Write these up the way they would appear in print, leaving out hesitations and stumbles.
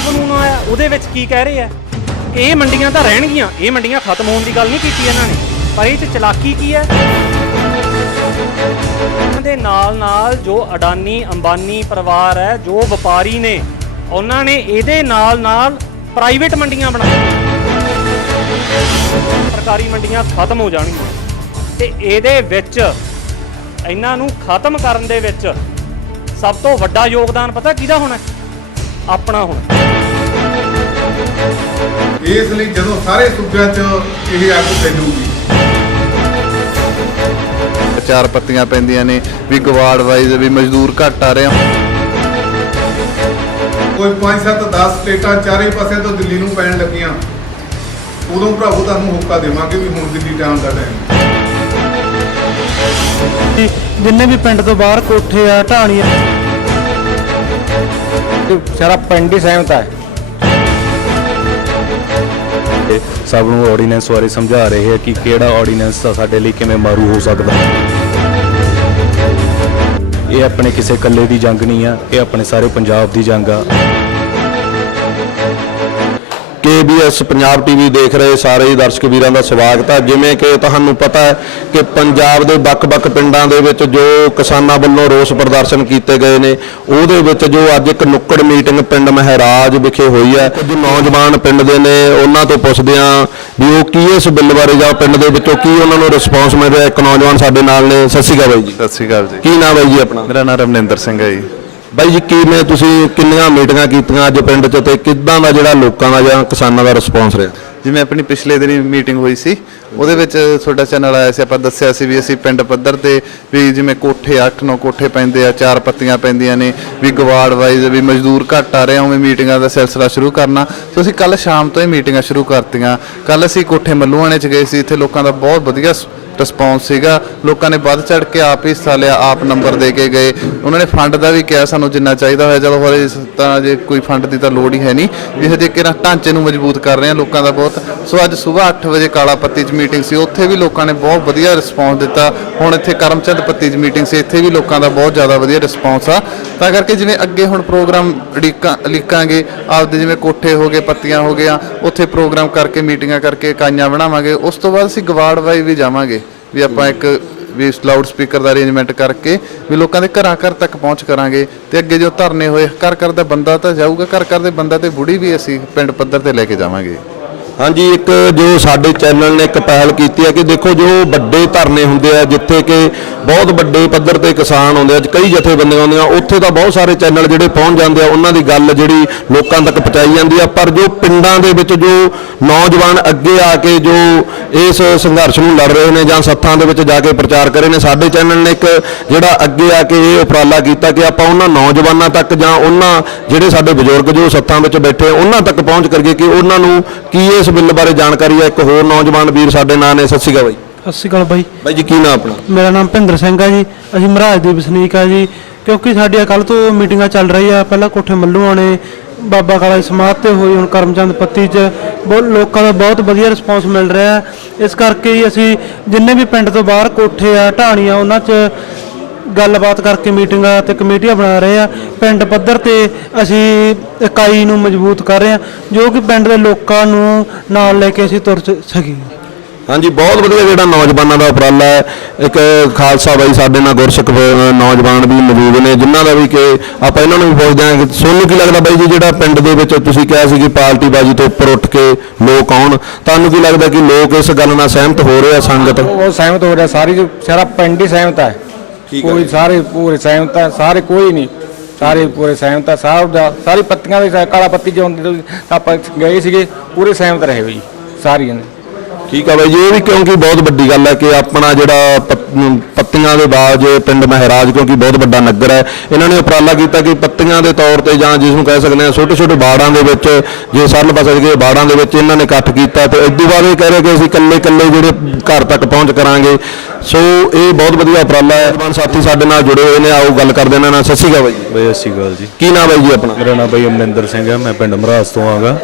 ਨਵਾं ਕਾਨੂੰਨ ਆਇਆ ਉਹਦੇ ਵਿੱਚ ਕੀ ਕਹਿ ਰਹੇ ਆ ਕਿ ਇਹ ਮੰਡੀਆਂ ਤਾਂ ਰਹਿਣਗੀਆਂ, ਇਹ ਮੰਡੀਆਂ ਖਤਮ ਹੋਣ ਦੀ ਗੱਲ ਨਹੀਂ ਕੀਤੀ ਇਹਨਾਂ ਨੇ, ਪਰ ਇਹ 'ਚ ਚਲਾਕੀ ਕੀ ਹੈ। ਦੇ ਨਾਲ ਜੋ ਅਡਾਨੀ ਅੰਬਾਨੀ ਪਰਿਵਾਰ ਹੈ, ਜੋ ਵਪਾਰੀ ਨੇ, ਉਹਨਾਂ ਨੇ ਇਹਦੇ ਨਾਲ ਪ੍ਰਾਈਵੇਟ ਮੰਡੀਆਂ ਬਣਾਈਆਂ। ਸਰਕਾਰੀ ਮੰਡੀਆਂ ਖਤਮ ਹੋ ਜਾਣਗੀਆਂ ਤੇ ਇਹਦੇ ਵਿੱਚ ਇਹਨਾਂ ਨੂੰ ਖਤਮ ਕਰਨ ਦੇ ਵਿੱਚ ਸਭ ਤੋਂ ਵੱਡਾ ਯੋਗਦਾਨ ਪਤਾ ਕਿਹਦਾ ਹੋਣਾ? ਆਪਣਾ ਹੋਣਾ। ਇਸ ਲਈ ਜਦੋਂ ਸਾਰੇ ਸੂਬਿਆਂ 'ਚ ਇਹ ਆਗੂ ਚੱਲੂਗੀ, ਚਾਰ ਪੱਤੀਆਂ ਪੈਂਦੀਆਂ ਨੇ ਵੀ ਗਵਾੜ ਵਾਈਜ਼ ਵੀ ਮਜ਼ਦੂਰ ਘੱਟ ਆ ਰਹੇ ਆ। ਕੋਈ 5 7 10 ਸਟੇਟਾਂ ਚਾਰੇ ਪਾਸੇ ਤੋਂ ਦਿੱਲੀ ਨੂੰ ਪੈਣ ਲੱਗੀਆਂ, ਉਦੋਂ ਭਰਾਵੋ ਤੁਹਾਨੂੰ ਹੋਕਾ ਦੇਵਾਂਗੇ ਵੀ ਹੁਣ ਦਿੱਲੀ ਟਾਈਮ ਦਾ ਟਾਈਮ। ਜਿੰਨੇ ਵੀ ਪਿੰਡ ਤੋਂ ਬਾਹਰ ਕੋਠੇ ਆ ਢਾਣੀਆਂ, ਸਾਰਾ ਪਿੰਡ ਹੀ ਸਹਿਮਤ ਹੈ। ਸਭ ਨੂੰ ਆਰਡੀਨੈਂਸ ਬਾਰੇ ਸਮਝਾ ਰਹੇ ਹੈ ਕਿ ਕਿਹੜਾ ਆਰਡੀਨੈਂਸ ਸਾਡੇ ਲਈ ਕਿਵੇਂ ਮਾਰੂ ਹੋ ਸਕਦਾ। ਇਹ ਆਪਣੇ ਕਿਸੇ ਇਕੱਲੇ ਦੀ ਜੰਗ ਨਹੀਂ ਆ, ਇਹ ਆਪਣੇ ਸਾਰੇ ਪੰਜਾਬ ਦੀ ਜੰਗ ਆ। KBS ਪੰਜਾਬ TV ਦੇਖ ਰਹੇ ਸਾਰੇ ਹੀ ਦਰਸ਼ਕ ਵੀਰਾਂ ਦਾ ਸਵਾਗਤ ਹੈ। ਜਿਵੇਂ ਕਿ ਤੁਹਾਨੂੰ ਪਤਾ ਹੈ ਕਿ ਪੰਜਾਬ ਦੇ ਵੱਖ-ਵੱਖ ਪਿੰਡਾਂ ਦੇ ਵਿੱਚ ਜੋ ਕਿਸਾਨਾਂ ਵੱਲੋਂ ਰੋਸ ਪ੍ਰਦਰਸ਼ਨ ਕੀਤੇ ਗਏ ਨੇ, ਉਹਦੇ ਵਿੱਚ ਜੋ ਅੱਜ ਇੱਕ ਨੁੱਕੜ ਮੀਟਿੰਗ ਪਿੰਡ ਮਹਿਰਾਜ ਵਿਖੇ ਹੋਈ ਹੈ। ਕੁਝ ਨੌਜਵਾਨ ਪਿੰਡ ਦੇ ਨੇ, ਉਹਨਾਂ ਤੋਂ ਪੁੱਛਦੇ ਹਾਂ ਵੀ ਉਹ ਕੀ ਇਸ ਬਿੱਲ ਬਾਰੇ ਜਾਂ ਪਿੰਡ ਦੇ ਵਿੱਚੋਂ ਕੀ ਉਹਨਾਂ ਨੂੰ ਰਿਸਪੌਂਸ ਮਿਲ ਰਿਹਾ। ਇੱਕ ਨੌਜਵਾਨ ਸਾਡੇ ਨਾਲ ਨੇ। ਸਤਿ ਸ਼੍ਰੀ ਅਕਾਲ ਬਾਈ ਜੀ। ਸਤਿ ਸ਼੍ਰੀ ਅਕਾਲ ਜੀ। ਕੀ ਨਾਮ ਹੈ ਜੀ ਆਪਣਾ? ਮੇਰਾ ਨਾਮ ਰਮਨਿੰਦਰ ਸਿੰਘ ਹੈ ਜੀ। ਬਾਈ ਜੀ, ਕਿਵੇਂ ਤੁਸੀਂ ਕਿੰਨੀਆਂ ਮੀਟਿੰਗਾਂ ਕੀਤੀਆਂ ਅੱਜ ਪਿੰਡ 'ਚ ਤੇ ਕਿੱਦਾਂ ਦਾ ਜਿਹੜਾ ਲੋਕਾਂ ਦਾ ਜਾਂ ਕਿਸਾਨਾਂ ਦਾ ਰਿਸਪੌਂਸ ਰਿਹਾ? ਜਿਵੇਂ ਆਪਣੀ ਪਿਛਲੇ ਦਿਨੀ ਮੀਟਿੰਗ ਹੋਈ ਸੀ, ਉਹਦੇ ਵਿੱਚ ਤੁਹਾਡਾ ਚੈਨਲ ਆਇਆ ਸੀ, ਆਪਾਂ ਦੱਸਿਆ ਸੀ ਵੀ ਅਸੀਂ ਪਿੰਡ ਪੱਧਰ ਤੇ ਵੀ ਜਿਵੇਂ ਕੋਠੇ 8-9 ਕੋਠੇ ਪੈਂਦੇ ਆ, ਚਾਰ ਪੱਤੀਆਂ ਪੈਂਦੀਆਂ ਨੇ, ਵੀ ਗਵਾੜ ਵਾਈਜ਼ ਵੀ ਮਜ਼ਦੂਰ ਘੱਟ ਆ ਰਹੇ ਆ, ਉਵੇਂ ਮੀਟਿੰਗਾਂ ਦਾ ਸਿਲਸਿਲਾ ਸ਼ੁਰੂ ਕਰਨਾ। ਸੋ ਅਸੀਂ ਕੱਲ ਸ਼ਾਮ ਤੋਂ ਹੀ ਮੀਟਿੰਗਾਂ ਸ਼ੁਰੂ ਕਰਤੀਆਂ। ਕੱਲ ਅਸੀਂ ਕੋਠੇ ਮੱਲੂਆਣੇ 'ਚ ਗਏ ਸੀ, ਇੱਥੇ ਲੋਕਾਂ ਦਾ ਬਹੁਤ ਵਧੀਆ ਰਿਸਪੌਂਸ ਸੀਗਾ। ਲੋਕਾਂ ਨੇ ਵੱਧ ਚੜ ਕੇ ਆਪ ਹੀ ਹਿੱਸਾ ਲਿਆ, ਆਪ ਨੰਬਰ ਦੇ ਕੇ ਗਏ। ਉਹਨਾਂ ਨੇ ਫੰਡ ਦਾ ਵੀ ਕਿਹਾ ਸਾਨੂੰ ਜਿੰਨਾ ਚਾਹੀਦਾ ਹੋਇਆ। ਚਲੋ ਹਲੇ ਤਾਂ ਜੇ ਕੋਈ ਫੰਡ ਦੀ ਤਾਂ ਲੋੜ ਹੀ ਹੈ ਨਹੀਂ, ਵੀ ਹਜੇ ਕਿਹੜਾ ਢਾਂਚੇ ਨੂੰ ਮਜ਼ਬੂਤ ਕਰ ਰਹੇ ਆ ਲੋਕਾਂ ਦਾ ਬਹੁਤ। ਸੋ ਅੱਜ ਸਵੇਰ 8 ਵਜੇ ਕਾਲਾ ਪੱਤੀ 'ਚ ਮੀਟਿੰਗ ਸੀ, ਉੱਥੇ ਵੀ ਲੋਕਾਂ ਨੇ ਬਹੁਤ ਵਧੀਆ ਰਿਸਪੌਂਸ ਦਿੱਤਾ। ਹੁਣ ਇੱਥੇ ਕਰਮਚੰਦ ਪੱਤੀ 'ਚ ਮੀਟਿੰਗ ਸੀ, ਇੱਥੇ ਵੀ ਲੋਕਾਂ ਦਾ ਬਹੁਤ ਜ਼ਿਆਦਾ ਵਧੀਆ ਰਿਸਪੌਂਸ ਆ। ਤਾਂ ਕਰਕੇ ਜਿਵੇਂ ਅੱਗੇ ਹੁਣ ਪ੍ਰੋਗਰਾਮ ਲਿਖਾਂਗੇ ਆਪਦੇ, ਜਿਵੇਂ ਕੋਠੇ ਹੋ ਗਏ, ਪੱਤੀਆਂ ਹੋ ਗਈਆਂ, ਉੱਥੇ ਪ੍ਰੋਗਰਾਮ ਕਰਕੇ ਮੀਟਿੰਗਾਂ ਕਰਕੇ ਇਕਾਈਆਂ ਬਣਾਵਾਂਗੇ। ਉਸ ਤੋਂ ਬਾਅਦ ਅਸੀਂ ਗਵਾੜਵਾਈ ਵੀ ਜਾਵਾਂਗੇ, ਵੀ ਆਪਾਂ ਇੱਕ ਵੀ ਲਾਊਡ ਸਪੀਕਰ ਦਾ ਅਰੇਂਜਮੈਂਟ ਕਰਕੇ ਵੀ ਲੋਕਾਂ ਦੇ ਘਰਾਂ ਘਰ ਤੱਕ ਪਹੁੰਚ ਕਰਾਂਗੇ। ਤੇ ਅੱਗੇ ਜੋ ਧਰਨੇ ਹੋਏ, ਘਰ ਘਰ ਦਾ ਬੰਦਾ ਤਾਂ ਜਾਊਗਾ, ਘਰ ਘਰ ਦੇ ਬੰਦਾ ਤੇ ਬੁੜੀ ਵੀ ਅਸੀਂ ਪਿੰਡ ਪੱਧਰ ਤੇ ਲੈ ਕੇ ਜਾਵਾਂਗੇ। ਹਾਂਜੀ, ਇੱਕ ਜੋ ਸਾਡੇ ਚੈਨਲ ਨੇ ਇੱਕ ਪਹਿਲ ਕੀਤੀ ਹੈ ਕਿ ਦੇਖੋ ਜੋ ਵੱਡੇ ਧਰਨੇ ਹੁੰਦੇ ਆ, ਜਿੱਥੇ ਕਿ ਬਹੁਤ ਵੱਡੇ ਪੱਧਰ ਤੇ ਕਿਸਾਨ ਆਉਂਦੇ ਆ, ਕਈ ਜਥੇਬੰਦੀਆਂ ਆਉਂਦੀਆਂ, ਉੱਥੇ ਤਾਂ ਬਹੁਤ ਸਾਰੇ ਚੈਨਲ ਜਿਹੜੇ ਪਹੁੰਚ ਜਾਂਦੇ ਆ, ਉਹਨਾਂ ਦੀ ਗੱਲ ਜਿਹੜੀ ਲੋਕਾਂ ਤੱਕ ਪਹੁੰਚਾਈ ਜਾਂਦੀ ਆ। ਪਰ ਜੋ ਪਿੰਡਾਂ ਦੇ ਵਿੱਚ ਜੋ ਨੌਜਵਾਨ ਅੱਗੇ ਆ ਕੇ ਜੋ ਇਸ ਸੰਘਰਸ਼ ਨੂੰ ਲੜ ਰਹੇ ਨੇ ਜਾਂ ਸੱਥਾਂ ਦੇ ਵਿੱਚ ਜਾ ਕੇ ਪ੍ਰਚਾਰ ਕਰ ਰਹੇ ਨੇ, ਸਾਡੇ ਚੈਨਲ ਨੇ ਇੱਕ ਜਿਹੜਾ ਅੱਗੇ ਆ ਕੇ ਇਹ ਉਪਰਾਲਾ ਕੀਤਾ ਕਿ ਆਪਾਂ ਉਹਨਾਂ ਨੌਜਵਾਨਾਂ ਤੱਕ ਜਾਂ ਉਹਨਾਂ ਜਿਹੜੇ ਸਾਡੇ ਬਜ਼ੁਰਗ ਜੋ ਸੱਥਾਂ ਵਿੱਚ ਬੈਠੇ ਉਹਨਾਂ ਤੱਕ ਪਹੁੰਚ ਕਰੀਏ ਕਿ ਉਹਨਾਂ ਨੂੰ ਕੀ ਇਸ ਬਿੱਲ ਬਾਰੇ ਜਾਣਕਾਰੀ ਹੈ। ਇੱਕ ਹੋਰ ਨੌਜਵਾਨ ਵੀਰ ਸਾਡੇ ਨਾਲ ਨੇ। ਸਤਿ ਸ਼੍ਰੀ ਅਕਾਲ ਬਾਈ। ਸਤਿ ਸ਼੍ਰੀ ਅਕਾਲ ਬਾਈ। ਬਾਈ ਜੀ, ਕੀ ਨਾਮ ਆਪਣਾ? ਮੇਰਾ ਨਾਮ ਭਿੰਦਰ ਸਿੰਘ ਹੈ ਜੀ। ਅਸੀਂ ਮਹਾਰਾਜ ਦੇ ਵਸਨੀਕ ਆ ਜੀ। ਕਿਉਂਕਿ ਸਾਡੀਆਂ ਕੱਲ੍ਹ ਤੋਂ ਮੀਟਿੰਗਾਂ ਚੱਲ ਰਹੀ ਆ, ਪਹਿਲਾਂ ਕੋਠੇ ਮੱਲੂਆਣੇ ਬਾਬਾ ਕਾਲਾ ਦੀ ਸਮਾਧ ਤੇ ਹੋਈ, ਹੁਣ ਕਰਮਚੰਦ ਪੱਤੀ 'ਚ ਬਹੁਤ ਲੋਕਾਂ ਦਾ ਬਹੁਤ ਵਧੀਆ ਰਿਸਪੌਂਸ ਮਿਲ ਰਿਹਾ ਹੈ। ਇਸ ਕਰਕੇ ਹੀ ਅਸੀਂ ਜਿੰਨੇ ਵੀ ਪਿੰਡ ਤੋਂ ਬਾਹਰ ਕੋਠੇ ਆ ਢਾਣੀਆਂ, ਉਹਨਾਂ 'ਚ ਗੱਲਬਾਤ ਕਰਕੇ ਮੀਟਿੰਗਾਂ ਤੇ ਕਮੇਟੀਆਂ ਬਣਾ ਰਹੇ ਆ। ਪਿੰਡ ਪੱਧਰ ਤੇ ਅਸੀਂ ਇਕਾਈ ਨੂੰ ਮਜ਼ਬੂਤ ਕਰ ਰਹੇ ਆ, ਜੋ ਕਿ ਪਿੰਡ ਦੇ ਲੋਕਾਂ ਨੂੰ ਨਾਲ ਲੈ ਕੇ ਅਸੀਂ ਤੁਰ ਸਕੀਏ। ਹਾਂਜੀ, ਬਹੁਤ ਵਧੀਆ ਜਿਹੜਾ ਨੌਜਵਾਨਾਂ ਦਾ ਉਪਰਾਲਾ ਹੈ। ਇੱਕ ਖਾਲਸਾ ਬਾਈ ਸਾਡੇ ਨਾਲ ਗੁਰਸਿੱਖ ਨੌਜਵਾਨ ਵੀ ਮੌਜੂਦ ਨੇ, ਜਿਨ੍ਹਾਂ ਦਾ ਵੀ ਕਿ ਆਪਾਂ ਇਹਨਾਂ ਨੂੰ ਵੀ ਪੁੱਛਦੇ ਹਾਂ ਕਿ ਤੁਹਾਨੂੰ ਕੀ ਲੱਗਦਾ ਬਾਈ ਜੀ, ਜਿਹੜਾ ਪਿੰਡ ਦੇ ਵਿੱਚ ਤੁਸੀਂ ਕਿਹਾ ਸੀ ਕਿ ਪਾਰਟੀਬਾਜ਼ੀ ਤੋਂ ਉੱਪਰ ਉੱਠ ਕੇ ਲੋਕ ਆਉਣ, ਤੁਹਾਨੂੰ ਕੀ ਲੱਗਦਾ ਕਿ ਲੋਕ ਇਸ ਗੱਲ ਨਾਲ ਸਹਿਮਤ ਹੋ ਰਹੇ ਆ? ਸੰਗਤ ਉਹ ਸਹਿਮਤ ਹੋ ਰਿਹਾ, ਸਾਰਾ ਪਿੰਡ ਹੀ ਸਹਿਮਤ ਹੈ। ਕੋਈ ਸਾਰੇ ਪੂਰੇ ਸਹਿਮਤ ਹੈ, ਸਾਰੇ ਕੋਈ ਨਹੀਂ, ਸਾਰੇ ਪੂਰੇ ਸਹਿਮਤ ਹੈ। ਸਾਰੀ ਪੱਤੀਆਂ ਵੀ ਕਾਲਾ ਪੱਤੀ 'ਚ ਆਉਂਦੇ ਆਪਾਂ ਗਏ ਸੀਗੇ, ਪੂਰੇ ਸਹਿਮਤ ਰਹੇ ਜੀ ਸਾਰੀਆਂ ਨੇ। ਠੀਕ ਆ ਬਾਈ ਜੀ, ਇਹ ਵੀ ਕਿਉਂਕਿ ਬਹੁਤ ਵੱਡੀ ਗੱਲ ਹੈ ਕਿ ਆਪਣਾ ਜਿਹੜਾ ਪੱਤੀਆਂ ਦੇ ਬਾਜ ਪਿੰਡ ਮਹਿਰਾਜ, ਕਿਉਂਕਿ ਬਹੁਤ ਵੱਡਾ ਨਗਰ ਹੈ, ਇਹਨਾਂ ਨੇ ਉਪਰਾਲਾ ਕੀਤਾ ਕਿ ਪੱਤੀਆਂ ਦੇ ਤੌਰ ਤੇ ਜਾਂ ਜਿਸ ਨੂੰ ਕਹਿ ਸਕਦੇ ਹਾਂ ਛੋਟੇ ਛੋਟੇ ਬਾੜਾਂ ਦੇ ਵਿੱਚ, ਜੇ ਸਰਲ ਬਸ ਕੇ ਬਾੜਾਂ ਦੇ ਵਿੱਚ ਇਹਨਾਂ ਨੇ ਇਕੱਠ ਕੀਤਾ ਤੇ ਇਸ ਤੋਂ ਬਾਅਦ ਇਹ ਕਹਿ ਰਹੇ ਕਿ ਅਸੀਂ ਇਕੱਲੇ ਜਿਹੜੇ ਘਰ ਤੱਕ ਪਹੁੰਚ ਕਰਾਂਗੇ। ਸੋ ਇਹ ਬਹੁਤ ਵਧੀਆ ਉਪਰਾਲਾ ਹੈ। ਜਵਾਨ ਸਾਥੀ ਸਾਡੇ ਨਾਲ ਜੁੜੇ ਹੋਏ ਨੇ, ਆਓ ਗੱਲ ਕਰਦੇ ਇਹਨਾਂ ਨਾਲ। ਸਤਿ ਸ਼੍ਰੀ ਅਕਾਲ ਬਾਈ ਜੀ। ਬਾਈ ਸਤਿ ਸ਼੍ਰੀ ਅਕਾਲ ਜੀ। ਕੀ ਨਾਮ ਬਾਈ ਜੀ ਆਪਣਾ? ਮੇਰਾ ਨਾਮ ਬਾਈ ਅਮਰਿੰਦਰ ਸਿੰਘ ਹੈ, ਮੈਂ ਪਿੰਡ ਮਹਾਰਾਜ ਤੋਂ ਆਂਗਾ।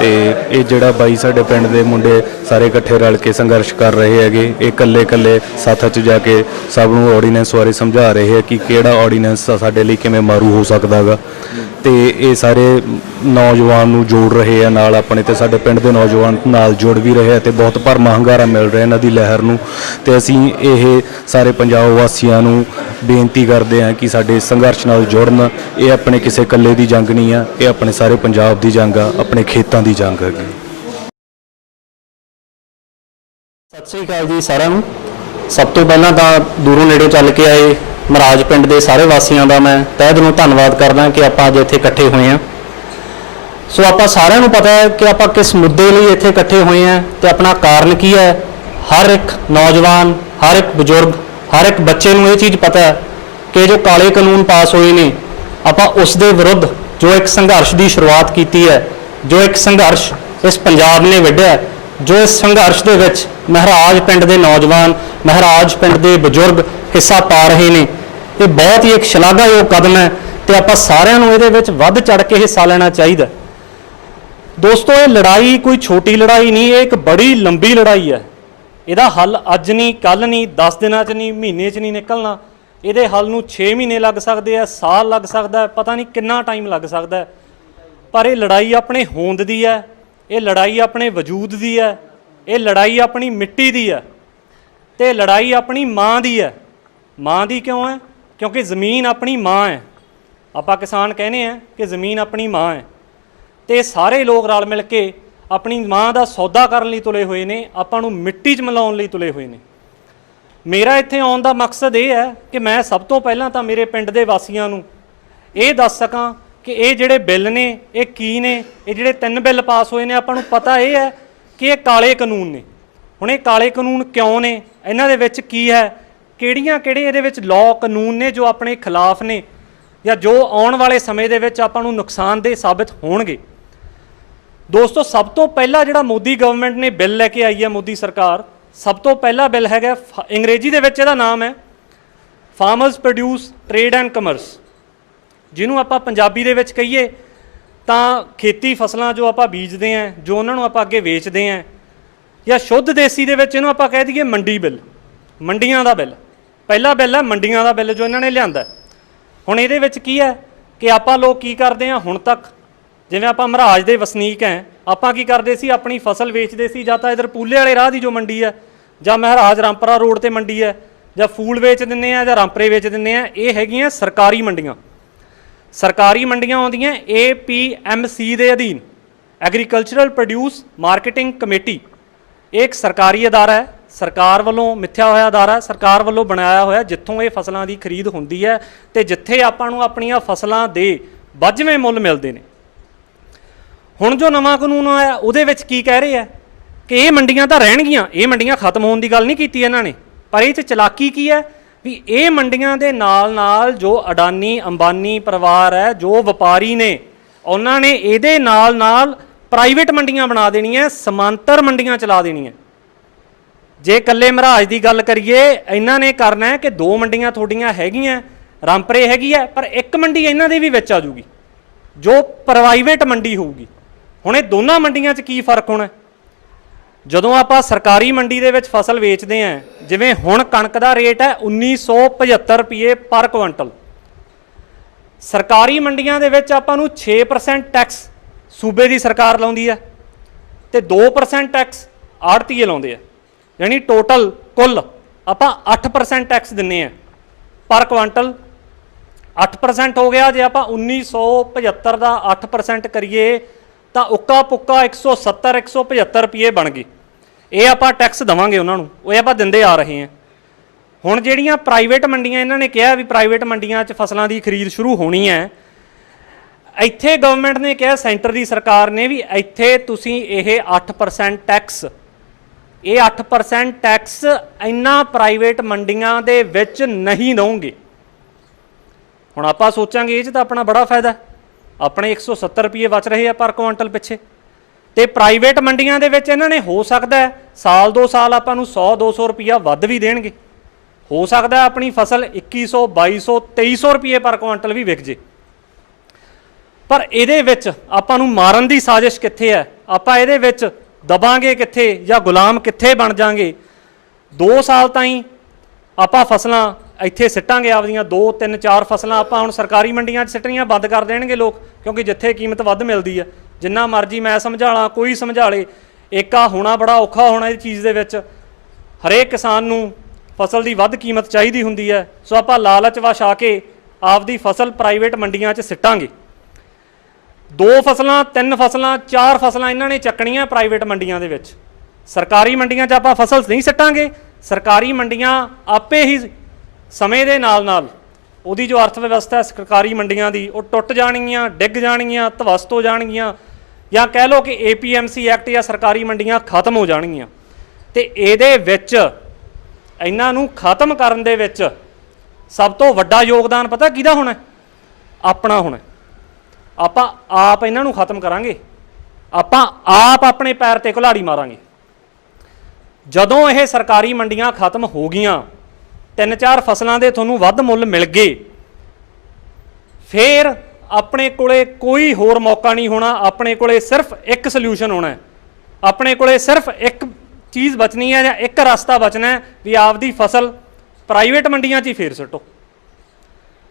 ਤੇ ਇਹ ਜਿਹੜਾ ਬਾਈ ਸਾਡੇ ਪਿੰਡ ਦੇ ਮੁੰਡੇ ਸਾਰੇ ਇਕੱਠੇ ਰਲ ਕੇ ਸੰਘਰਸ਼ ਕਰ ਰਹੇ ਹੈਗੇ, ਇਹ ਇਕੱਲੇ ਸਾਥ 'ਚ ਜਾ ਕੇ ਸਭ ਨੂੰ ਆਰਡੀਨੈਂਸ ਬਾਰੇ ਸਮਝਾ ਰਹੇ ਹੈ ਕਿ ਕਿਹੜਾ ਆਰਡੀਨੈਂਸ ਸਾਡੇ ਲਈ ਕਿਵੇਂ ਮਾਰੂ ਹੋ ਸਕਦਾ ਹੈਗਾ। ਤੇ ਇਹ ਸਾਰੇ ਨੌਜਵਾਨ ਨੂੰ ਜੋੜ ਰਹੇ ਆ ਨਾਲ ਆਪਣੇ, ਤੇ ਸਾਡੇ ਪਿੰਡ ਦੇ ਨੌਜਵਾਨ ਨਾਲ ਜੁੜ ਵੀ ਰਹੇ ਆ ਤੇ ਬਹੁਤ ਭਰਮਾ ਹੁੰਗਾਰਾ ਮਿਲ ਰਿਹਾ ਇਹਨਾਂ ਦੀ ਲਹਿਰ ਨੂੰ। ਤੇ ਅਸੀਂ ਇਹ ਸਾਰੇ ਪੰਜਾਬ ਵਾਸੀਆਂ ਨੂੰ ਬੇਨਤੀ ਕਰਦੇ ਹਾਂ ਕਿ ਸਾਡੇ ਸੰਘਰਸ਼ ਨਾਲ ਜੁੜਨ। ਇਹ ਆਪਣੇ ਕਿਸੇ ਇਕੱਲੇ ਦੀ ਜੰਗ ਨਹੀਂ ਆ, ਇਹ ਆਪਣੇ ਸਾਰੇ ਪੰਜਾਬ ਦੀ ਜੰਗ ਆ, ਆਪਣੇ ਖੇਤਾਂ ਦੀ ਜੰਗ ਹੈਗੀ। ਸਤਿ ਸ੍ਰੀ ਅਕਾਲ ਜੀ ਸਾਰਿਆਂ ਨੂੰ। ਸਭ ਤੋਂ ਪਹਿਲਾਂ ਤਾਂ ਦੂਰੋਂ ਨੇੜੇ ਚੱਲ ਕੇ ਆਏ ਮਹਾਰਾਜ ਪਿੰਡ ਦੇ ਸਾਰੇ ਵਾਸੀਆਂ ਦਾ ਮੈਂ ਤਹਿ ਦਿਲੋਂ ਧੰਨਵਾਦ ਕਰਦਾ ਕਿ ਆਪਾਂ ਅੱਜ ਇੱਥੇ ਇਕੱਠੇ ਹੋਏ ਹਾਂ। ਸੋ ਆਪਾਂ ਸਾਰਿਆਂ ਨੂੰ ਪਤਾ ਹੈ ਕਿ ਆਪਾਂ ਕਿਸ ਮੁੱਦੇ ਲਈ ਇੱਥੇ ਇਕੱਠੇ ਹੋਏ ਹਾਂ ਤੇ ਆਪਣਾ ਕਾਰਨ ਕੀ ਹੈ। ਹਰ ਇੱਕ ਨੌਜਵਾਨ, ਹਰ ਇੱਕ ਬਜ਼ੁਰਗ, ਹਰ ਇੱਕ ਬੱਚੇ ਨੂੰ ਇਹ ਚੀਜ਼ ਪਤਾ ਹੈ ਕਿ ਜੋ ਕਾਲੇ ਕਾਨੂੰਨ ਪਾਸ ਹੋਏ ਨੇ, ਆਪਾਂ ਉਸ ਦੇ ਵਿਰੁੱਧ ਜੋ ਇੱਕ ਸੰਘਰਸ਼ ਦੀ ਸ਼ੁਰੂਆਤ ਕੀਤੀ ਹੈ, ਜੋ ਇੱਕ ਸੰਘਰਸ਼ ਇਸ ਪੰਜਾਬ ਨੇ ਵਿੱਢਿਆ, ਜੋ ਇਸ ਸੰਘਰਸ਼ ਦੇ ਵਿੱਚ ਮਹਾਰਾਜ ਪਿੰਡ ਦੇ ਨੌਜਵਾਨ, ਮਹਾਰਾਜ ਪਿੰਡ ਦੇ ਬਜ਼ੁਰਗ ਹਿੱਸਾ ਪਾ ਰਹੇ ਨੇ, ਇਹ ਬਹੁਤ ਹੀ ਇੱਕ ਸ਼ਲਾਘਾਯੋਗ ਕਦਮ ਹੈ ਤੇ ਆਪਾਂ ਸਾਰਿਆਂ ਨੂੰ ਇਹਦੇ ਵਿੱਚ ਵੱਧ ਚੜ ਕੇ ਹਿੱਸਾ ਲੈਣਾ ਚਾਹੀਦਾ। ਦੋਸਤੋ, ਇਹ ਲੜਾਈ ਕੋਈ ਛੋਟੀ ਲੜਾਈ ਨਹੀਂ, ਇਹ ਇੱਕ ਬੜੀ ਲੰਬੀ ਲੜਾਈ ਹੈ। ਇਹਦਾ ਹੱਲ ਅੱਜ ਨਹੀਂ, ਕੱਲ੍ਹ ਨਹੀਂ, 10 ਦਿਨਾਂ 'ਚ ਨਹੀਂ, ਮਹੀਨੇ 'ਚ ਨਹੀਂ ਨਿਕਲਣਾ। ਇਹਦੇ ਹੱਲ ਨੂੰ 6 ਮਹੀਨੇ ਲੱਗ ਸਕਦੇ ਆ, ਸਾਲ ਲੱਗ ਸਕਦਾ, ਪਤਾ ਨਹੀਂ ਕਿੰਨਾ ਟਾਈਮ ਲੱਗ ਸਕਦਾ। ਪਰ ਇਹ ਲੜਾਈ ਆਪਣੇ ਹੋਂਦ ਦੀ ਹੈ, ਇਹ ਲੜਾਈ ਆਪਣੇ ਵਜੂਦ ਦੀ ਹੈ, ਇਹ ਲੜਾਈ ਆਪਣੀ ਮਿੱਟੀ ਦੀ ਹੈ ਤੇ ਲੜਾਈ ਆਪਣੀ ਮਾਂ ਦੀ ਹੈ। ਮਾਂ ਦੀ ਕਿਉਂ ਹੈ? ਕਿਉਂਕਿ ਜ਼ਮੀਨ ਆਪਣੀ ਮਾਂ ਹੈ। ਆਪਾਂ ਕਿਸਾਨ ਕਹਿੰਦੇ ਆ ਕਿ ਜ਼ਮੀਨ ਆਪਣੀ ਮਾਂ ਹੈ ਤੇ ਸਾਰੇ ਲੋਕ ਰਲ ਮਿਲ ਕੇ ਆਪਣੀ ਮਾਂ ਦਾ ਸੌਦਾ ਕਰਨ ਲਈ ਤੁਲੇ ਹੋਏ ਨੇ, ਆਪਾਂ ਨੂੰ ਮਿੱਟੀ 'ਚ ਮਿਲਾਉਣ ਲਈ ਤੁਲੇ ਹੋਏ ਨੇ। ਮੇਰਾ ਇੱਥੇ ਆਉਣ ਦਾ ਮਕਸਦ ਇਹ ਹੈ ਕਿ ਮੈਂ ਸਭ ਤੋਂ ਪਹਿਲਾਂ ਤਾਂ ਮੇਰੇ ਪਿੰਡ ਦੇ ਵਾਸੀਆਂ ਨੂੰ ਇਹ ਦੱਸ ਸਕਾਂ ਕਿ ਇਹ ਜਿਹੜੇ ਬਿੱਲ ਨੇ ਇਹ ਕੀ ਨੇ। ਇਹ ਜਿਹੜੇ 3 ਬਿੱਲ ਪਾਸ ਹੋਏ ਨੇ, ਆਪਾਂ ਨੂੰ ਪਤਾ ਇਹ ਹੈ ਕਿ ਇਹ ਕਾਲੇ ਕਾਨੂੰਨ ਨੇ। ਹੁਣ ਇਹ ਕਾਲੇ ਕਾਨੂੰਨ ਕਿਉਂ ਨੇ, ਇਹਨਾਂ ਦੇ ਵਿੱਚ ਕੀ ਹੈ, ਕਿਹੜੇ ਇਹਦੇ ਵਿੱਚ ਲਾਅ ਕਾਨੂੰਨ ਨੇ ਜੋ ਆਪਣੇ ਖਿਲਾਫ ਨੇ ਜਾਂ ਜੋ ਆਉਣ ਵਾਲੇ ਸਮੇਂ ਦੇ ਵਿੱਚ ਆਪਾਂ ਨੂੰ ਨੁਕਸਾਨਦੇਹ ਸਾਬਿਤ ਹੋਣਗੇ। ਦੋਸਤੋ, ਸਭ ਤੋਂ ਪਹਿਲਾਂ ਜਿਹੜਾ ਮੋਦੀ ਗਵਰਨਮੈਂਟ ਨੇ ਬਿੱਲ ਲੈ ਕੇ ਆਈ ਹੈ, ਮੋਦੀ ਸਰਕਾਰ, ਸਭ ਤੋਂ ਪਹਿਲਾ ਬਿੱਲ ਹੈਗਾ, ਅੰਗਰੇਜ਼ੀ ਦੇ ਵਿੱਚ ਇਹਦਾ ਨਾਮ ਹੈ farmers produce trade and commerce, ਜਿਹਨੂੰ ਆਪਾਂ ਪੰਜਾਬੀ ਦੇ ਵਿੱਚ ਕਹੀਏ ਤਾਂ ਖੇਤੀ ਫਸਲਾਂ ਜੋ ਆਪਾਂ ਬੀਜਦੇ ਹਾਂ, ਜੋ ਉਹਨਾਂ ਨੂੰ ਆਪਾਂ ਅੱਗੇ ਵੇਚਦੇ ਹਾਂ, ਜਾਂ ਸ਼ੁੱਧ ਦੇਸੀ ਦੇ ਵਿੱਚ ਇਹਨੂੰ ਆਪਾਂ ਕਹਿ ਦਈਏ ਮੰਡੀ ਬਿੱਲ, ਮੰਡੀਆਂ ਦਾ ਬਿੱਲ। ਪਹਿਲਾ ਬਿੱਲ ਹੈ ਮੰਡੀਆਂ ਦਾ ਬਿੱਲ ਜੋ ਇਹਨਾਂ ਨੇ ਲਿਆਂਦਾ। ਹੁਣ ਇਹਦੇ ਵਿੱਚ ਕੀ ਹੈ ਕਿ ਆਪਾਂ ਲੋਕ ਕੀ ਕਰਦੇ ਹਾਂ, ਹੁਣ ਤੱਕ ਜਿਵੇਂ ਆਪਾਂ ਮਹਾਰਾਜ ਦੇ ਵਸਨੀਕ ਹੈ, ਆਪਾਂ ਕੀ ਕਰਦੇ ਸੀ, ਆਪਣੀ ਫਸਲ ਵੇਚਦੇ ਸੀ ਜਾਂ ਤਾਂ ਇਧਰ ਪੂਲੇ ਵਾਲੇ ਰਾਹ ਦੀ ਜੋ ਮੰਡੀ ਹੈ, ਜਾਂ ਮਹਾਰਾਜ ਰਾਮਪੁਰਾ ਰੋਡ ਤੇ ਮੰਡੀ ਹੈ, ਜਾਂ ਫੂਲ ਵੇਚ ਦਿੰਦੇ ਆ ਜਾਂ ਰਾਮਪਰੇ ਵੇਚ ਦਿੰਦੇ ਆ। ਇਹ ਹੈਗੀਆਂ ਸਰਕਾਰੀ ਮੰਡੀਆਂ। ਸਰਕਾਰੀ ਮੰਡੀਆਂ ਆਉਂਦੀਆਂ APMC ਦੇ ਅਧੀਨ, ਐਗਰੀਕਲਚਰਲ ਪ੍ਰੋਡਿਊਸ ਮਾਰਕੀਟਿੰਗ ਕਮੇਟੀ। ਇਹ ਇੱਕ ਸਰਕਾਰੀ ਅਦਾਰਾ ਹੈ, ਸਰਕਾਰ ਵੱਲੋਂ ਮਿੱਥਿਆ ਹੋਇਆ ਅਦਾਰਾ, ਸਰਕਾਰ ਵੱਲੋਂ ਬਣਾਇਆ ਹੋਇਆ, ਜਿੱਥੋਂ ਇਹ ਫਸਲਾਂ ਦੀ ਖਰੀਦ ਹੁੰਦੀ ਹੈ ਤੇ ਜਿੱਥੇ ਆਪਾਂ ਨੂੰ ਆਪਣੀਆਂ ਫਸਲਾਂ ਦੇ ਵਾਜਵੇਂ ਮੁੱਲ ਮਿਲਦੇ ਨੇ। ਹੁਣ ਜੋ ਨਵਾਂ ਕਾਨੂੰਨ ਆਇਆ ਉਹਦੇ ਵਿੱਚ ਕੀ ਕਹਿ ਰਹੇ ਆ ਕਿ ਇਹ ਮੰਡੀਆਂ ਤਾਂ ਰਹਿਣਗੀਆਂ, ਇਹ ਮੰਡੀਆਂ ਖਤਮ ਹੋਣ ਦੀ ਗੱਲ ਨਹੀਂ ਕੀਤੀ ਇਹਨਾਂ ਨੇ, ਪਰ ਇਹ 'ਚ ਚਲਾਕੀ ਕੀ ਹੈ ਵੀ ਇਹ ਮੰਡੀਆਂ ਦੇ ਨਾਲ ਨਾਲ ਜੋ ਅਡਾਨੀ ਅੰਬਾਨੀ ਪਰਿਵਾਰ ਹੈ, ਜੋ ਵਪਾਰੀ ਨੇ, ਉਹਨਾਂ ਨੇ ਇਹਦੇ ਨਾਲ ਨਾਲ ਪ੍ਰਾਈਵੇਟ ਮੰਡੀਆਂ ਬਣਾ ਦੇਣੀਆਂ, ਸਮਾਂਤਰ ਮੰਡੀਆਂ ਚਲਾ ਦੇਣੀਆਂ। ਜੇ ਇਕੱਲੇ ਮਹਾਰਾਜ ਦੀ ਗੱਲ ਕਰੀਏ, ਇਹਨਾਂ ਨੇ ਕਰਨਾ ਹੈ ਕਿ 2 ਮੰਡੀਆਂ ਤੁਹਾਡੀਆਂ ਹੈਗੀਆਂ, ਰਾਮਪਰੇ ਹੈਗੀ ਹੈ, ਪਰ ਇੱਕ ਮੰਡੀ ਇਹਨਾਂ ਦੇ ਵੀ ਵਿੱਚ ਆ ਜੂਗੀ ਜੋ ਪ੍ਰਾਈਵੇਟ ਮੰਡੀ ਹੋਊਗੀ। ਹੁਣ ਇਹ ਦੋਨਾਂ ਮੰਡੀਆਂ 'ਚ ਕੀ ਫਰਕ ਹੋਣਾ? ਜਦੋਂ ਆਪਾਂ ਸਰਕਾਰੀ ਮੰਡੀ ਦੇ ਵਿੱਚ ਫਸਲ ਵੇਚਦੇ ਹਾਂ, ਜਿਵੇਂ ਹੁਣ ਕਣਕ ਦਾ ਰੇਟ ਹੈ 1975 ਰੁਪਏ ਪਰ ਕੁਇੰਟਲ, ਸਰਕਾਰੀ ਮੰਡੀਆਂ ਦੇ ਵਿੱਚ ਆਪਾਂ ਨੂੰ 6% ਟੈਕਸ ਸੂਬੇ ਦੀ ਸਰਕਾਰ ਲਾਉਂਦੀ ਹੈ ਤੇ 2% ਟੈਕਸ ਆੜਤੀਏ ਲਾਉਂਦੇ ਆ, ਯਾਨੀ ਟੋਟਲ ਕੁੱਲ ਆਪਾਂ 8% ਟੈਕਸ ਦਿੰਦੇ ਆ ਪਰ ਕੁਇੰਟਲ। 8% ਹੋ ਗਿਆ। ਜੇ ਆਪਾਂ 1975 ਦਾ 8% ਕਰੀਏ ਤਾਂ ਉੱਕਾ ਪੁੱਕਾ 170 175 ਰੁਪਏ ਬਣ ਗਏ। ਇਹ ਆਪਾਂ ਟੈਕਸ ਦੇਵਾਂਗੇ ਉਹਨਾਂ ਨੂੰ, ਉਹ ਆਪਾਂ ਦਿੰਦੇ ਆ ਰਹੇ ਹਾਂ। ਹੁਣ ਜਿਹੜੀਆਂ ਪ੍ਰਾਈਵੇਟ ਮੰਡੀਆਂ, ਇਹਨਾਂ ਨੇ ਕਿਹਾ ਵੀ ਪ੍ਰਾਈਵੇਟ ਮੰਡੀਆਂ 'ਚ ਫਸਲਾਂ ਦੀ ਖਰੀਦ ਸ਼ੁਰੂ ਹੋਣੀ ਹੈ, ਇੱਥੇ ਗਵਰਨਮੈਂਟ ਨੇ ਕਿਹਾ, ਸੈਂਟਰ ਦੀ ਸਰਕਾਰ ਨੇ ਵੀ ਇੱਥੇ ਤੁਸੀਂ ਇਹ 8% ਟੈਕਸ, ਇਹ 8% ਟੈਕਸ ਇਹਨਾਂ ਪ੍ਰਾਈਵੇਟ ਮੰਡੀਆਂ ਦੇ ਵਿੱਚ ਨਹੀਂ ਦਓਗੇ। ਹੁਣ ਆਪਾਂ ਸੋਚਾਂਗੇ ਇਹ 'ਚ ਤਾਂ ਆਪਣਾ ਬੜਾ ਫਾਇਦਾ, ਆਪਣੇ 170 ਰੁਪਏ ਬਚ ਰਹੇ ਆ ਪਰ ਕੁਇੰਟਲ ਪਿੱਛੇ, ਤੇ ਪ੍ਰਾਈਵੇਟ ਮੰਡੀਆਂ ਦੇ ਵਿੱਚ ਇਹਨਾਂ ਨੇ ਹੋ ਸਕਦਾ ਸਾਲ 2 ਸਾਲ ਆਪਾਂ ਨੂੰ 100 200 ਰੁਪਇਆ ਵੱਧ ਵੀ ਦੇਣਗੇ। ਹੋ ਸਕਦਾ ਆਪਣੀ ਫਸਲ 2100 2200 2300 ਰੁਪਏ ਪਰ ਕੁਇੰਟਲ ਵੀ ਵਿਕ ਜੇ। ਪਰ ਇਹਦੇ ਵਿੱਚ ਆਪਾਂ ਨੂੰ ਮਾਰਨ ਦੀ ਸਾਜ਼ਿਸ਼ ਕਿੱਥੇ ਹੈ? ਆਪਾਂ ਇਹਦੇ ਵਿੱਚ ਦਬਾਂਗੇ ਕਿੱਥੇ ਜਾਂ ਗੁਲਾਮ ਕਿੱਥੇ ਬਣ ਜਾਾਂਗੇ। 2 ਸਾਲ ਤਾਈਂ ਆਪਾਂ ਫਸਲਾਂ ਇੱਥੇ ਸਿੱਟਾਂਗੇ, ਆਪਦੀਆਂ 2 3 4 ਫਸਲਾਂ ਆਪਾਂ ਹੁਣ ਸਰਕਾਰੀ ਮੰਡੀਆਂ 'ਚ ਸਿੱਟਣੀਆਂ ਬੰਦ ਕਰ ਦੇਣਗੇ ਲੋਕ, ਕਿਉਂਕਿ ਜਿੱਥੇ ਕੀਮਤ ਵੱਧ ਮਿਲਦੀ ਹੈ। ਜਿੰਨਾ ਮਰਜ਼ੀ ਮੈਂ ਸਮਝਾਲਾਂ, ਕੋਈ ਸਮਝਾ ਲੇ, ਏਕਾ ਹੋਣਾ ਬੜਾ ਔਖਾ ਹੋਣਾ ਇਸ ਚੀਜ਼ ਦੇ ਵਿੱਚ। ਹਰੇਕ ਕਿਸਾਨ ਨੂੰ ਫਸਲ ਦੀ ਵੱਧ ਕੀਮਤ ਚਾਹੀਦੀ ਹੁੰਦੀ ਹੈ। ਸੋ ਆਪਾਂ ਲਾਲਚ ਵਛਾ ਕੇ ਆਪਦੀ ਫਸਲ ਪ੍ਰਾਈਵੇਟ ਮੰਡੀਆਂ 'ਚ ਸਿੱਟਾਂਗੇ। 2 ਫਸਲਾਂ 3 ਫਸਲਾਂ 4 ਫਸਲਾਂ ਇਹਨਾਂ ਨੇ ਚੱਕਣੀਆਂ ਪ੍ਰਾਈਵੇਟ ਮੰਡੀਆਂ ਦੇ ਵਿੱਚ। ਸਰਕਾਰੀ ਮੰਡੀਆਂ 'ਚ ਆਪਾਂ ਫਸਲ ਨਹੀਂ ਸਿੱਟਾਂਗੇ। ਸਰਕਾਰੀ ਮੰਡੀਆਂ ਆਪੇ ਹੀ ਸਮੇਂ ਦੇ ਨਾਲ ਨਾਲ ਉਹਦੀ ਜੋ ਅਰਥ ਵਿਵਸਥਾ ਹੈ ਸਰਕਾਰੀ ਮੰਡੀਆਂ ਦੀ, ਉਹ ਟੁੱਟ ਜਾਣਗੀਆਂ, ਡਿੱਗ ਜਾਣਗੀਆਂ, ਧਵਸਤ ਹੋ ਜਾਣਗੀਆਂ, ਜਾਂ ਕਹਿ ਲਓ ਕਿ APMC ਐਕਟ ਜਾਂ ਸਰਕਾਰੀ ਮੰਡੀਆਂ ਖਤਮ ਹੋ ਜਾਣਗੀਆਂ। ਤੇ ਇਹਦੇ ਵਿੱਚ ਇਹਨਾਂ ਨੂੰ ਖਤਮ ਕਰਨ ਦੇ ਵਿੱਚ ਸਭ ਤੋਂ ਵੱਡਾ ਯੋਗਦਾਨ ਪਤਾ ਕਿਹਦਾ ਹੋਣਾ? ਆਪਣਾ ਹੋਣਾ। ਆਪਾਂ ਆਪ ਇਹਨਾਂ ਨੂੰ ਖਤਮ ਕਰਾਂਗੇ, ਆਪਾਂ ਆਪ ਆਪਣੇ ਪੈਰ ਤੇ ਕੁਹਾੜੀ ਮਾਰਾਂਗੇ। ਜਦੋਂ ਇਹ ਸਰਕਾਰੀ ਮੰਡੀਆਂ ਖਤਮ ਹੋ ਗਈਆਂ, 3-4 ਫਸਲਾਂ ਦੇ ਤੁਹਾਨੂੰ ਵੱਧ ਮੁੱਲ ਮਿਲ ਗਏ, ਫਿਰ ਆਪਣੇ ਕੋਲੇ ਕੋਈ ਹੋਰ ਮੌਕਾ ਨਹੀਂ ਹੋਣਾ। ਆਪਣੇ ਕੋਲੇ ਸਿਰਫ ਇੱਕ ਸੋਲਿਊਸ਼ਨ ਹੋਣਾ, ਆਪਣੇ ਕੋਲੇ ਸਿਰਫ ਇੱਕ ਚੀਜ਼ ਬਚਣੀ ਹੈ ਜਾਂ ਇੱਕ ਰਸਤਾ ਬਚਣਾ ਹੈ ਵੀ ਆਪਦੀ ਫਸਲ ਪ੍ਰਾਈਵੇਟ ਮੰਡੀਆਂ 'ਚ ਹੀ ਫੇਰ ਸੁੱਟੋ।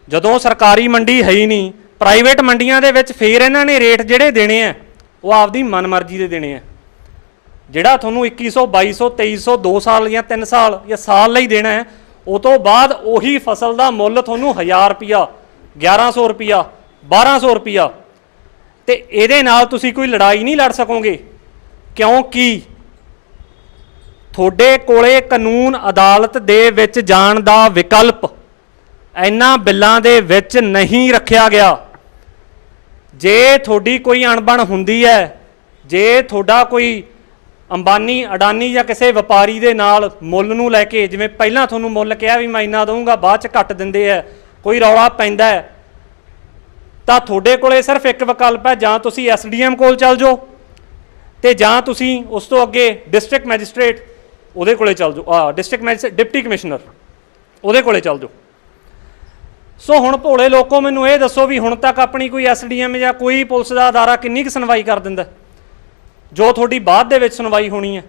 ਜਦੋਂ ਸਰਕਾਰੀ ਮੰਡੀ ਹੈ ਹੀ ਨਹੀਂ, ਪ੍ਰਾਈਵੇਟ ਮੰਡੀਆਂ ਦੇ ਵਿੱਚ ਫੇਰ ਇਹਨਾਂ ਨੇ ਰੇਟ ਜਿਹੜੇ ਦੇਣੇ ਆ ਉਹ ਆਪਦੀ ਮਨਮਰਜ਼ੀ ਦੇ ਦੇਣੇ ਆ। ਜਿਹੜਾ ਤੁਹਾਨੂੰ 2100 2200 2300 2 ਸਾਲ ਜਾਂ 3 ਸਾਲ ਜਾਂ ਸਾਲ ਲਈ ਦੇਣਾ ਹੈ, ਉਹ ਤੋਂ ਬਾਅਦ ਉਹੀ ਫਸਲ ਦਾ ਮੁੱਲ ਤੁਹਾਨੂੰ 1000 ਰੁਪਿਆ 1100 ਰੁਪਿਆ 1200 ਰੁਪਿਆ। ਤੇ ਇਹਦੇ ਨਾਲ ਤੁਸੀਂ ਕੋਈ ਲੜਾਈ ਨਹੀਂ ਲੜ ਸਕੋਗੇ, ਕਿਉਂਕਿ ਤੁਹਾਡੇ ਕੋਲੇ ਕਾਨੂੰਨ ਅਦਾਲਤ ਦੇ ਵਿੱਚ ਜਾਣ ਦਾ ਵਿਕਲਪ ਇਹਨਾਂ ਬਿੱਲਾਂ ਦੇ ਵਿੱਚ ਨਹੀਂ ਰੱਖਿਆ ਗਿਆ। ਜੇ ਤੁਹਾਡੀ ਕੋਈ ਅਣਬਣ ਹੁੰਦੀ ਹੈ, ਜੇ ਤੁਹਾਡਾ ਕੋਈ ਅੰਬਾਨੀ ਅਡਾਨੀ ਜਾਂ ਕਿਸੇ ਵਪਾਰੀ ਦੇ ਨਾਲ ਮੁੱਲ ਨੂੰ ਲੈ ਕੇ, ਜਿਵੇਂ ਪਹਿਲਾਂ ਤੁਹਾਨੂੰ ਮੁੱਲ ਕਿਹਾ ਵੀ ਮੈਂ ਇੰਨਾ ਦਊਂਗਾ, ਬਾਅਦ 'ਚ ਘੱਟ ਦਿੰਦੇ ਆ, ਕੋਈ ਰੌਲਾ ਪੈਂਦਾ ਹੈ, ਤਾਂ ਤੁਹਾਡੇ ਕੋਲੇ ਸਿਰਫ ਇੱਕ ਵਿਕਲਪ ਹੈ, ਜਾਂ ਤੁਸੀਂ SDM ਕੋਲ ਚੱਲ ਜਾਓ ਤੇ ਜਾਂ ਤੁਸੀਂ ਉਸ ਤੋਂ ਅੱਗੇ ਡਿਸਟ੍ਰਿਕਟ ਮੈਜਿਸਟ੍ਰੇਟ ਉਹਦੇ ਕੋਲੇ ਚੱਲ ਜਾਓ, ਡਿਸਟ੍ਰਿਕਟ ਮੈਜਿਸਟ੍ਰੇਟ ਡਿਪਟੀ ਕਮਿਸ਼ਨਰ ਉਹਦੇ ਕੋਲੇ ਚੱਲ ਜਾਓ। ਸੋ ਹੁਣ ਭੋਲੇ ਲੋਕੋ ਮੈਨੂੰ ਇਹ ਦੱਸੋ ਵੀ ਹੁਣ ਤੱਕ ਆਪਣੀ ਕੋਈ SDM ਜਾਂ ਕੋਈ ਪੁਲਿਸ ਦਾ ਅਦਾਰਾ ਕਿੰਨੀ ਕੁ ਸੁਣਵਾਈ ਕਰ ਦਿੰਦਾ ਜੋ ਤੁਹਾਡੀ ਬਾਅਦ ਦੇ ਵਿੱਚ ਸੁਣਵਾਈ ਹੋਣੀ ਹੈ?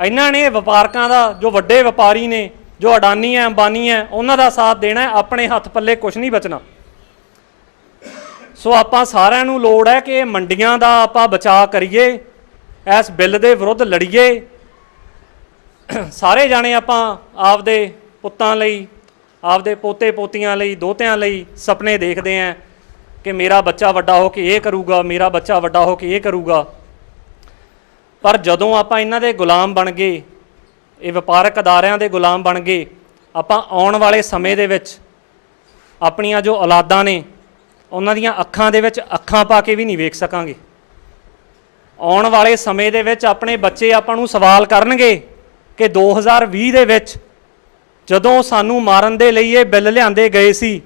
ਇਹਨਾਂ ਨੇ ਵਪਾਰਕਾਂ ਦਾ, ਜੋ ਵੱਡੇ ਵਪਾਰੀ ਨੇ, ਜੋ ਅਡਾਨੀ ਹੈ ਅੰਬਾਨੀ ਹੈ, ਉਹਨਾਂ ਦਾ ਸਾਥ ਦੇਣਾ, ਆਪਣੇ ਹੱਥ ਪੱਲੇ ਕੁਝ ਨਹੀਂ ਬਚਣਾ। ਸੋ ਆਪਾਂ ਸਾਰਿਆਂ ਨੂੰ ਲੋੜ ਹੈ ਕਿ ਮੰਡੀਆਂ ਦਾ ਆਪਾਂ ਬਚਾਅ ਕਰੀਏ, ਇਸ ਬਿੱਲ ਦੇ ਵਿਰੁੱਧ ਲੜੀਏ। ਸਾਰੇ ਜਾਣੇ ਆਪਾਂ ਆਪਦੇ ਪੁੱਤਾਂ ਲਈ, ਆਪਦੇ ਪੋਤੇ ਪੋਤੀਆਂ ਲਈ, ਦੋਤਿਆਂ ਲਈ ਸੁਪਨੇ ਦੇਖਦੇ ਆਂ ਕਿ ਮੇਰਾ ਬੱਚਾ ਵੱਡਾ ਹੋ ਕੇ ਇਹ ਕਰੂਗਾ, ਮੇਰਾ ਬੱਚਾ ਵੱਡਾ ਹੋ ਕੇ ਇਹ ਕਰੂਗਾ। ਪਰ ਜਦੋਂ ਆਪਾਂ ਇਹਨਾਂ ਦੇ ਗੁਲਾਮ ਬਣ ਗਏ, ਇਹ ਵਪਾਰਕ ਅਦਾਰਿਆਂ ਦੇ ਗੁਲਾਮ ਬਣ ਗਏ, ਆਪਾਂ ਆਉਣ ਵਾਲੇ ਸਮੇਂ ਦੇ ਵਿੱਚ ਆਪਣੀਆਂ ਜੋ ਔਲਾਦਾਂ ਨੇ ਉਹਨਾਂ ਦੀਆਂ ਅੱਖਾਂ ਦੇ ਵਿੱਚ ਅੱਖਾਂ ਪਾ ਕੇ ਵੀ ਨਹੀਂ ਵੇਖ ਸਕਾਂਗੇ। ਆਉਣ ਵਾਲੇ ਸਮੇਂ ਦੇ ਵਿੱਚ ਆਪਣੇ ਬੱਚੇ ਆਪਾਂ ਨੂੰ ਸਵਾਲ ਕਰਨਗੇ ਕਿ 2020 ਦੇ ਵਿੱਚ ਜਦੋਂ ਸਾਨੂੰ ਮਾਰਨ ਦੇ ਲਈ ਇਹ ਬਿੱਲ ਲਿਆਂਦੇ ਗਏ ਸੀ,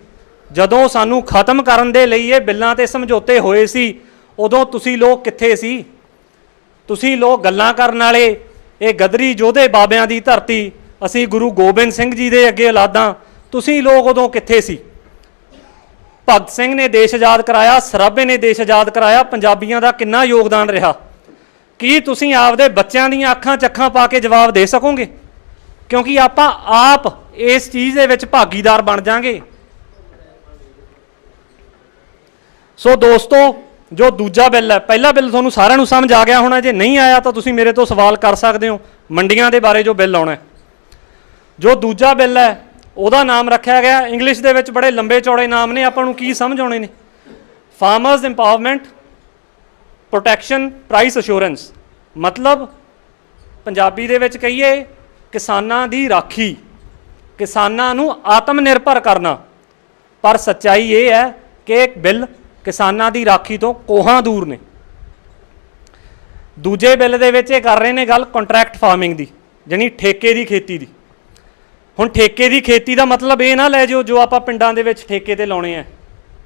ਜਦੋਂ ਸਾਨੂੰ ਖਤਮ ਕਰਨ ਦੇ ਲਈ ਇਹ ਬਿੱਲਾਂ ਤੇ ਸਮਝੌਤੇ ਹੋਏ ਸੀ, ਉਦੋਂ ਤੁਸੀਂ ਲੋਕ ਕਿੱਥੇ ਸੀ? ਤੁਸੀਂ ਲੋਕ ਗੱਲਾਂ ਕਰਨ ਵਾਲੇ, ਇਹ ਗਦਰੀ ਯੋਧੇ ਬਾਬਿਆਂ ਦੀ ਧਰਤੀ, ਅਸੀਂ ਗੁਰੂ ਗੋਬਿੰਦ ਸਿੰਘ ਜੀ ਦੇ ਅੱਗੇ ਔਲਾਦਾਂ, ਤੁਸੀਂ ਲੋਕ ਉਦੋਂ ਕਿੱਥੇ ਸੀ? ਭਗਤ ਸਿੰਘ ਨੇ ਦੇਸ਼ ਆਜ਼ਾਦ ਕਰਾਇਆ, ਸਰਾਭੇ ਨੇ ਦੇਸ਼ ਆਜ਼ਾਦ ਕਰਾਇਆ, ਪੰਜਾਬੀਆਂ ਦਾ ਕਿੰਨਾ ਯੋਗਦਾਨ ਰਿਹਾ? ਕੀ ਤੁਸੀਂ ਆਪਦੇ ਬੱਚਿਆਂ ਦੀਆਂ ਅੱਖਾਂ 'ਚ ਅੱਖਾਂ ਪਾ ਕੇ ਜਵਾਬ ਦੇ ਸਕੋਗੇ? ਕਿਉਂਕਿ ਆਪਾਂ ਆਪ ਇਸ ਚੀਜ਼ ਦੇ ਵਿੱਚ ਭਾਗੀਦਾਰ ਬਣ ਜਾਾਂਗੇ। ਸੋ ਦੋਸਤੋ, ਜੋ ਦੂਜਾ ਬਿੱਲ ਹੈ, ਪਹਿਲਾ ਬਿੱਲ ਤੁਹਾਨੂੰ ਸਾਰਿਆਂ ਨੂੰ ਸਮਝ ਆ ਗਿਆ ਹੋਣਾ, ਜੇ ਨਹੀਂ ਆਇਆ ਤਾਂ ਤੁਸੀਂ ਮੇਰੇ ਤੋਂ ਸਵਾਲ ਕਰ ਸਕਦੇ ਹੋ ਮੰਡੀਆਂ ਦੇ ਬਾਰੇ ਜੋ ਬਿੱਲ ਆਉਣਾ। ਜੋ ਦੂਜਾ ਬਿੱਲ ਹੈ ਉਹਦਾ ਨਾਮ ਰੱਖਿਆ ਗਿਆ, ਇੰਗਲਿਸ਼ ਦੇ ਵਿੱਚ ਬੜੇ ਲੰਬੇ ਚੌੜੇ ਨਾਮ ਨੇ, ਆਪਾਂ ਨੂੰ ਕੀ ਸਮਝ ਆਉਣੇ ਨੇ? Farmers empowerment protection price assurance. ਮਤਲਬ ਪੰਜਾਬੀ ਦੇ ਵਿੱਚ ਕਹੀਏ ਕਿਸਾਨਾਂ ਦੀ ਰਾਖੀ, ਕਿਸਾਨਾਂ ਨੂੰ ਆਤਮ ਨਿਰਭਰ ਕਰਨਾ। ਪਰ ਸੱਚਾਈ ਇਹ ਹੈ ਕਿ ਇਹ ਬਿੱਲ ਕਿਸਾਨਾਂ ਦੀ ਰਾਖੀ ਤੋਂ ਕੋਹਾਂ ਦੂਰ ਨੇ। ਦੂਜੇ ਬਿੱਲ ਦੇ ਵਿੱਚ ਇਹ ਕਰ ਰਹੇ ਨੇ ਗੱਲ ਕੰਟਰੈਕਟ ਫਾਰਮਿੰਗ ਦੀ, ਜਾਨੀ ਠੇਕੇ ਦੀ ਖੇਤੀ ਦੀ। ਹੁਣ ਠੇਕੇ ਦੀ ਖੇਤੀ ਦਾ ਮਤਲਬ ਇਹ ਨਾ ਲੈ ਜਾਓ ਜੋ ਆਪਾਂ ਪਿੰਡਾਂ ਦੇ ਵਿੱਚ ਠੇਕੇ ਤੇ ਲਾਉਣੇ ਆ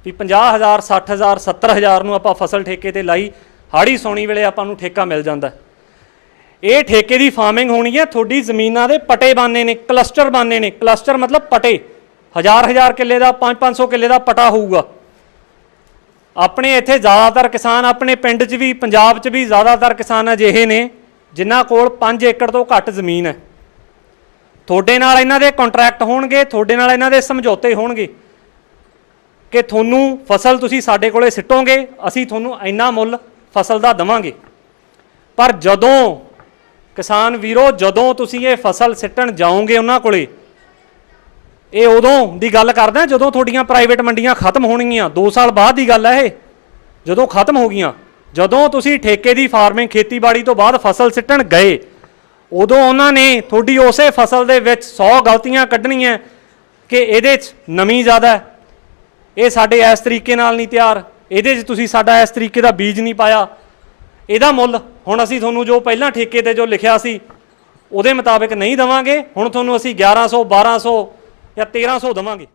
ਵੀ 50,000 60,000 70,000 ਨੂੰ ਆਪਾਂ ਫਸਲ ਠੇਕੇ ਤੇ ਲਾਈ, ਹਾੜੀ ਸੌਣੀ ਵੇਲੇ ਆਪਾਂ ਨੂੰ ਠੇਕਾ ਮਿਲ ਜਾਂਦਾ। ਇਹ ਠੇਕੇ ਦੀ ਫਾਰਮਿੰਗ ਹੋਣੀ ਹੈ, ਤੁਹਾਡੀ ਜ਼ਮੀਨਾਂ ਦੇ ਪਟੇ ਬਣਨੇ ਨੇ, ਕਲਸਟਰ ਬਣਨੇ ਨੇ। ਕਲਸਟਰ ਮਤਲਬ ਪਟੇ, 1000 ਕਿੱਲੇ ਦਾ 500 ਕਿੱਲੇ ਦਾ ਪਟਾ ਹੋਊਗਾ। ਆਪਣੇ ਇੱਥੇ ਜ਼ਿਆਦਾਤਰ ਕਿਸਾਨ, ਆਪਣੇ ਪਿੰਡ 'ਚ ਵੀ ਪੰਜਾਬ 'ਚ ਵੀ ਜ਼ਿਆਦਾਤਰ ਕਿਸਾਨ ਅਜਿਹੇ ਨੇ ਜਿਨ੍ਹਾਂ ਕੋਲ 5 ਏਕੜ ਤੋਂ ਘੱਟ ਜ਼ਮੀਨ ਹੈ। ਤੁਹਾਡੇ ਨਾਲ ਇਹਨਾਂ ਦੇ ਕੰਟਰੈਕਟ ਹੋਣਗੇ, ਤੁਹਾਡੇ ਨਾਲ ਇਹਨਾਂ ਦੇ ਸਮਝੌਤੇ ਹੋਣਗੇ ਕਿ ਤੁਹਾਨੂੰ ਫਸਲ ਤੁਸੀਂ ਸਾਡੇ ਕੋਲੇ ਸਿੱਟੋਗੇ, ਅਸੀਂ ਤੁਹਾਨੂੰ ਇੰਨਾ ਮੁੱਲ ਫਸਲ ਦਾ ਦੇਵਾਂਗੇ। ਪਰ ਜਦੋਂ ਕਿਸਾਨ ਵੀਰੋ, ਜਦੋਂ ਤੁਸੀਂ ਇਹ ਫਸਲ ਸਿੱਟਣ ਜਾਓਗੇ ਉਹਨਾਂ ਕੋਲੇ, ਇਹ ਉਦੋਂ ਦੀ ਗੱਲ ਕਰਦਾ ਜਦੋਂ ਤੁਹਾਡੀਆਂ ਪ੍ਰਾਈਵੇਟ ਮੰਡੀਆਂ ਖਤਮ ਹੋਣਗੀਆਂ। 2 ਸਾਲ ਬਾਅਦ ਦੀ ਗੱਲ ਹੈ ਇਹ, ਜਦੋਂ ਖਤਮ ਹੋ ਗਈਆਂ। ਜਦੋਂ ਤੁਸੀਂ ਠੇਕੇ ਦੀ ਫਾਰਮਿੰਗ ਖੇਤੀਬਾੜੀ ਤੋਂ ਬਾਅਦ ਫਸਲ ਸਿੱਟਣ ਗਏ, ਉਦੋਂ ਉਹਨਾਂ ਨੇ ਤੁਹਾਡੀ ਉਸੇ ਫਸਲ ਦੇ ਵਿੱਚ 100 ਗਲਤੀਆਂ ਕੱਢਣੀਆਂ ਕਿ ਇਹਦੇ 'ਚ ਨਮੀ ਜ਼ਿਆਦਾ, ਇਹ ਸਾਡੇ ਇਸ ਤਰੀਕੇ ਨਾਲ ਨਹੀਂ ਤਿਆਰ, ਇਹਦੇ 'ਚ ਤੁਸੀਂ ਸਾਡਾ ਇਸ ਤਰੀਕੇ ਦਾ ਬੀਜ ਨਹੀਂ ਪਾਇਆ, ਇਹਦਾ ਮੁੱਲ ਹੁਣ ਅਸੀਂ ਤੁਹਾਨੂੰ ਜੋ ਪਹਿਲਾਂ ਠੇਕੇ ਤੇ ਜੋ ਲਿਖਿਆ ਸੀ ਉਹਦੇ ਮੁਤਾਬਿਕ ਨਹੀਂ ਦੇਵਾਂਗੇ, ਹੁਣ ਤੁਹਾਨੂੰ ਅਸੀਂ 1100 1200 ਜਾਂ 1300 ਦੇਵਾਂਗੇ।